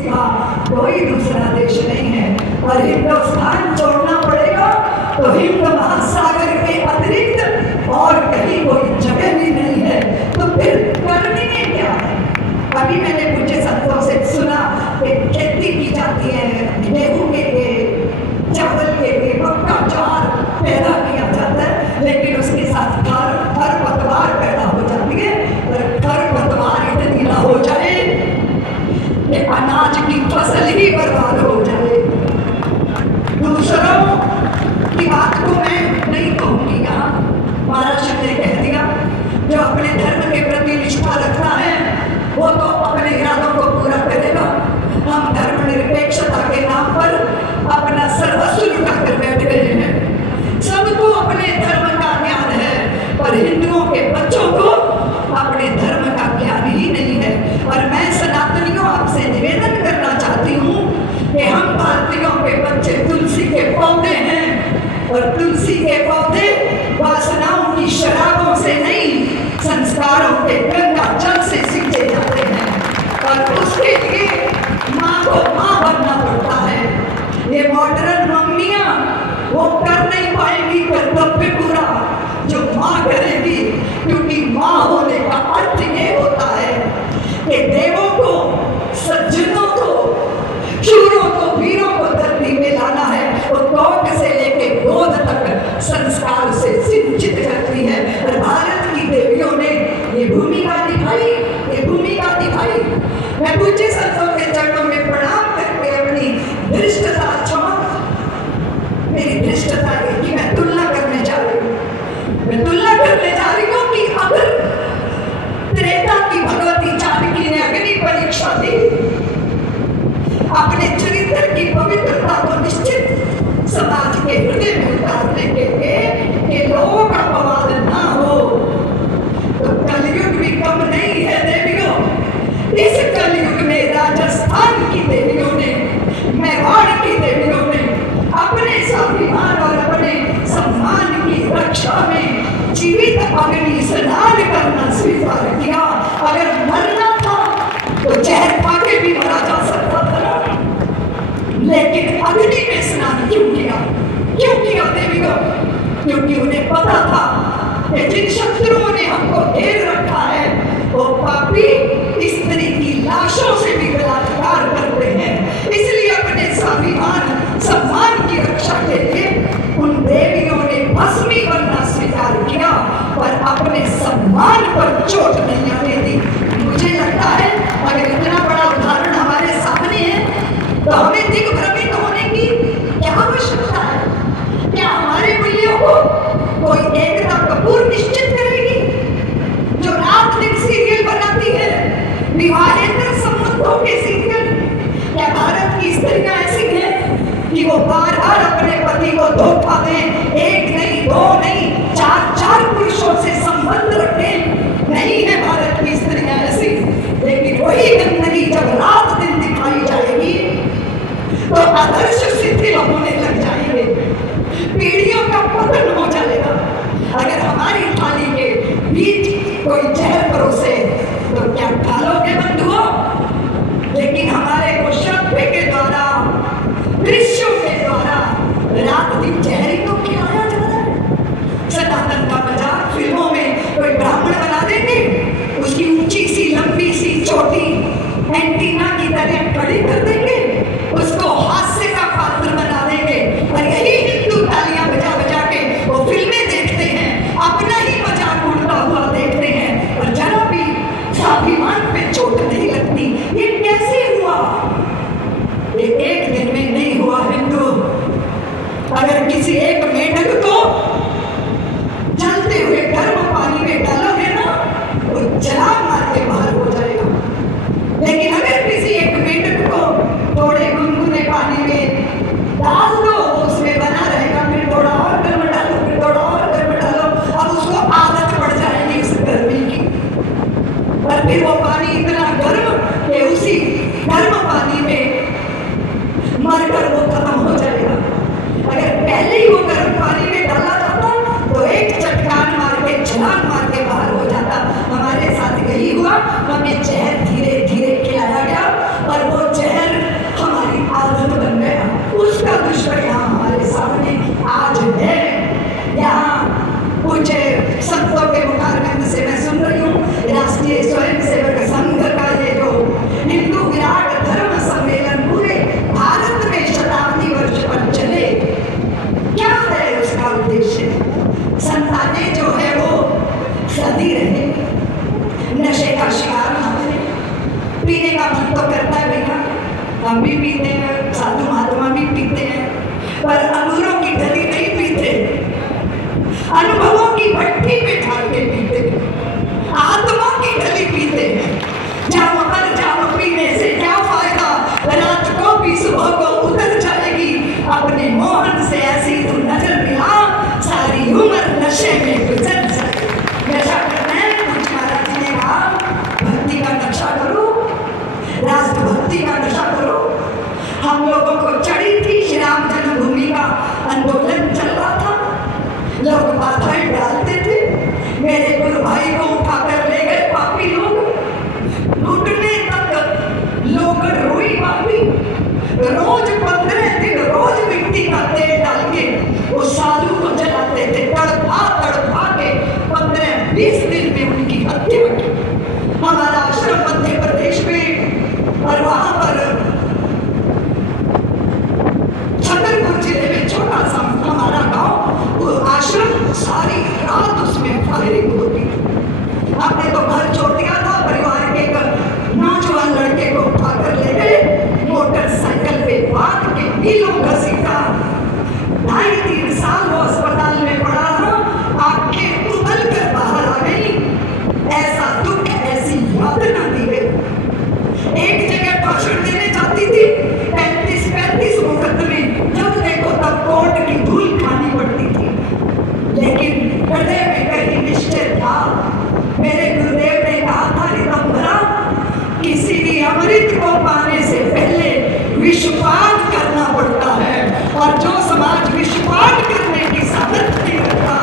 सिवा कोई दूसरा देश नहीं है। और हिंदुस्तान छोड़ना पड़ेगा तो हिंद महासागर के अतिरिक्त और कहीं कोई जगह भी नहीं है। तो फिर करने में क्या है? अभी मैंने पूछे संतों से सुना कि खेती की जाती है, गेहूं के चावल के मक्का चार पैदा किया जाता है, लेकिन उसके साथ खरपतवार पैदा हो जाती है। और खरपतवार इतनी ना हो जाए कि अनाज की फसल ही बर्बाद हो जाए। दूसरों की बात को मैं नहीं कहूँगी यहाँ, महाराष्ट्र ने कह दिया जो अपने धर्म के प्रति निष्ठा रखता है वो तो अपने इरादों को पूरा करेगा। हम धर्मनिरपेक्षता के नाम पर अपना सर्वस्व लुटा कर बैठ गए हैं। सबको अपने धर्म का ज्ञान है, पर हिंदुओं के बच्चों को अपने धर्म का ज्ञान ही नहीं है। और मैं सनातनियों आपसे निवेदन करना चाहती हूँ कि हम भारतीयों के बच्चे तुलसी के पौधे हैं, और तुलसी के पौधे वासनाओं की शराबों से नहीं, संस्कारों के गंगा जल से सींचे जाते हैं। और उसके लिए माँ को माँ बनना पड़ता है। ये मॉडर्न मम्मियाँ वो कर नहीं पाएंगी कर्तव्य पूरा जो माँ करेगी, क्योंकि माँ होने का अर्थ ये होता है कि देवों को, सज्जनों को, शूरों को, वीरों को धरती में लाना है। वो कोट से लेके गोद तक संस्कार से सिंचित करती है। और भारत की देवियों ने ये भूमिका निभाई, ये भूमिका निभाई। मैं पूज्य संतों के चरणों में प्रणाम करके अपनी धृष्टता क्षमा, मेरी धृष्टता है कि मैं तुलना करने जा रही हूँ। मैं तुलना करने जा रही हूँ कि अगर त्रेता की भगवती जानकी ने अग्नि परीक्षा दी, अपने चरित्र की पवित्रता को निश्चित समाज के हृदय में उतारने के लिए कि लोगों का अपवाद ना हो, तो कलयुग भी कम नहीं है देवियों। इस कलयुग में राजस्थान की देवियों ने, मेवाड़ की देवियों ने अपने स्वाभिमान और अपने सम्मान की रक्षा में जीवित अग्नि स्नान करना स्वीकार किया। अगर मरना था तो जहर पाके भी मरा जा सकता था, लेकिन अग्नि में स्नान क्यों किया? क्यों किया देवियों? क्योंकि उन्हें पता था कि जिन शत्रुओं ने हमको घेर रखा है वो पापी स्त्री की लाशों से भी बलात्कार करते हैं। इसलिए अपने स्वाभिमान सम्मान की रक्षा के लिए उन देवियों ने भस्मी बनना स्वीकार किया, पर अपने सम्मान पर चोट नहीं आने दी। मुझे लगता है अगर इतना बड़ा उदाहरण हमारे सामने है तो हमें दिग्भ्रमित होने की क्या आवश्यकता है? क्या हमारे मूल्यों को कोई एकता कपूर निश्चित करेगी जो रात दिन सीरियल बनाती है, विवाहेतर संबंधों के सीरियल? क्या भारत की स्त्रियां ऐसी हैं कि वो बार-बार अपने पति को धोखा दें, एक नहीं, दो नहीं, चार पुरुषों से संबंध रखें? नहीं है भारत की स्त्रियां ऐसी। लेकिन वही गंदगी जब रात दिन दिखाई जाएगी तो आदर्श शिथिल होने लग जाएंगे, पीढ़ियों का पतन हो जाएगा। अगर हमारी थाली के बीच कोई जहर परोसे तो क्या खालोगे बंधुओं? लेकिन हमारे को शब्द के द्वारा, दृश्यों के द्वारा रात दिन जहरी को खिलाया जा रहा है। सनातन का मजाक फिल्मों में कोई ब्राह्मण बना देंगे, उसकी ऊंची सी लंबी सी चोटी एंटीना की तरह खड़ी कर देंगे, उसको हास्य का पात्र बना देंगे। और यही हिंदू तालियां बजा बजा के वो फिल्में देखते हैं, अपना ही मजाक उड़ता हुआ देखते हैं, और जरा भी स्वाभिमान पे चोट नहीं लगती। ये कैसे हुआ? ये एक दिन में नहीं हुआ हिंदू। अगर किसी एक मेढक को जलते हुए गर्म पानी में डालोगे ना, वो जलाल मार के बाहर हो जाएगा। लेकिन अगर किसी एक मेढक को थोड़े गुनगुने पानी में डाल दो, उसमें बना रहेगा, फिर थोड़ा और गर्म डालो, फिर थोड़ा और गर्म डालो, अब उसको आदत पड़ जाएगी उस गर्मी की। और फिर वो पानी इतना गर्म कि उसी गर्म पानी में मरकर वो खत्म हो जाएगा। अगर पहले ही वो गर्म पानी में डाला जाता तो एक चट्टान मार के, छलांग मार के बाहर हो जाता। हमारे साथ यही हुआ, हमें जहर धीरे धीरे खिलाया गया और वो जहर हम भी पीते हैं, साधु महात्मा भी पीते हैं, पर अंगूरों की गली नहीं पीते, अनुभवों की भट्टी पे ढाल के पीते, आत्मा की गली पीते हैं। जाम पर जाम पीने से क्या फायदा, रात को भी सुबह को उतर जाएगी। अपने मोहन से ऐसी तू नजर मिला, सारी उम्र नशे में गुजर जाएगी। नशा करना है, कुछ महाराज जी ने कहा, भक्ति का नशा करो, राष्ट्रभक्ति का नशा करो। हम लोगों को चढ़ी थी, श्री राम जन्मभूमि का आंदोलन चल रहा था, लोग बाधाएं डालते थे, मेरे गुरु भाई को उठाकर ले गए पापी लोग, लूटने तक लोग रोई पापी। रोज 15 दिन रोज मिट्टी का तेल डाल के वो साधु को जलाते थे, तड़पा तड़पा के 15-20 दिन में उनकी हत्या की। हमारा आश्रम मध्य प्रदेश में और वहां पर छतरपुर जिले में छोटा सा हमारा गांव, वो आश्रम, सारी रात उसमें फायरिंग होती थी। हमने तो घर छोड़ दिया था, परिवार के एक नौजवान लड़के को उठाकर ले गए, मोटरसाइकिल पे बांध के नीलों घसीटा। 2.5-3 साल वो अस्पताल में पड़ा रहा, आंखें उबल कर बाहर आ गई। ऐसा दुख, ऐसी यातना दी गई। एक जगह भाषण देने जाती थी, 35 मुकदमे, जब देखो तब कोर्ट की धूल खानी पड़ती थी, लेकिन हृदय में कहीं निश्चय था। मेरे गुरुदेव ने कहा था, रितंबरा, किसी भी अमृत को पाने से पहले विषपान करना पड़ता है, और जो समाज विषपान करने की सामर्थ्य नहीं रखता,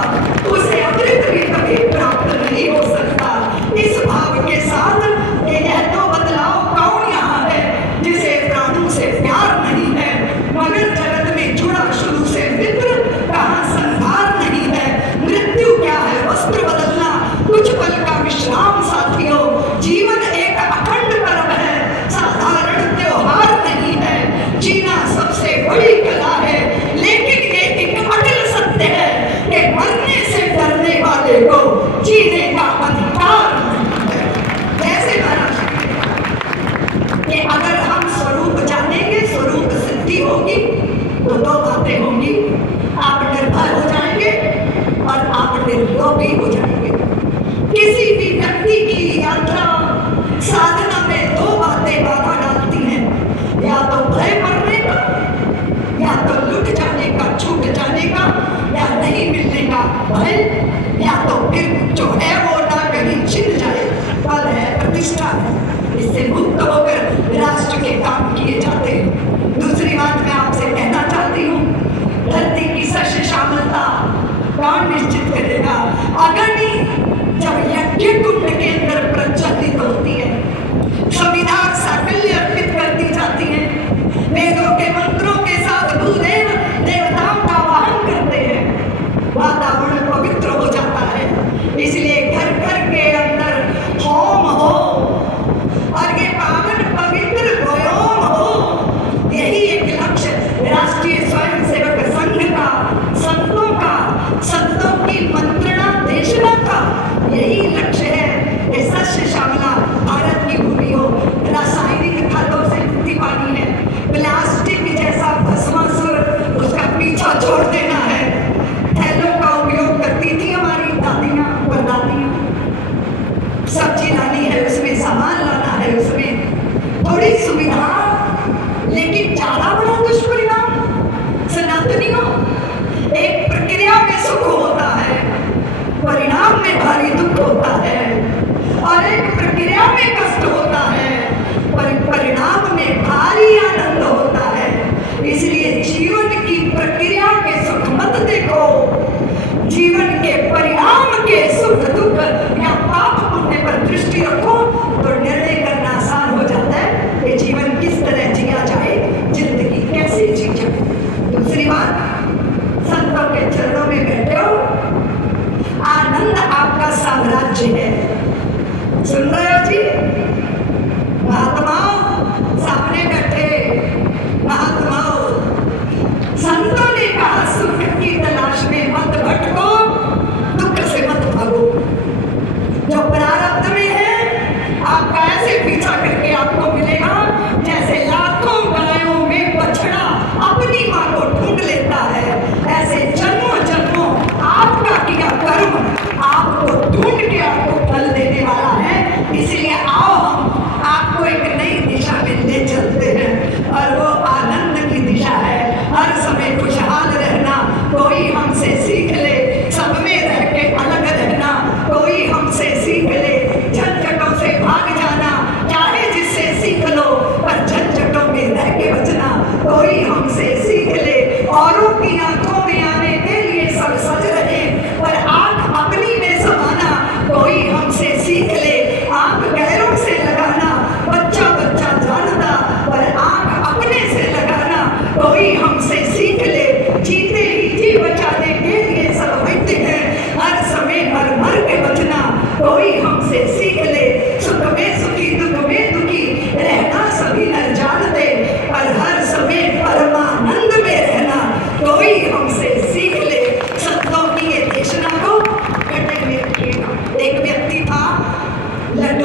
उसे अमृत भी कभी प्राप्त नहीं हो सकता। इस भाव के साथ यह तो बदलाव कौन यहाँ है जिसे प्राणों से प्यार नहीं है, मगर जगत में जुड़ा शुरू से मित्र, कहाँ संहार नहीं है। मृत्यु क्या है, वस्त्र बदलना, कुछ पल का विश्राम साथियों। जीवन एक अखंड पर्व है, साधारण त्योहार नहीं है। जीना सबसे बड़ी कला है, लेकिन ये एक अटल सत्य है कि मरने से डरने वाले को जीने का अधिकार नहीं है। जैसे महाराज कि अगर हम स्वरूप जानेंगे, स्वरूप सिद्धि होगी, तो 2 बातें होंगी, आप निर्भय हो जाएंगे और आप निर्लोभी हो जाएंगे। किसी भी व्यक्ति की यात्रा साधना में 2 बातें बाधा डालती हैं, या तो भय मरने का, या तो लुट जाने का, छूट जाने का, या नहीं मिलने का भय, या तो फिर जो है वो ना कहीं छिन जाए, पद है, प्रतिष्ठा है, इससे मुक्त होकर राष्ट्र के काम किए जाते हैं। दूसरी बात मैं आपसे कहना चाहती हूँ, धरती की सस्य श्यामलता कौन निश्चित करेगा? अगर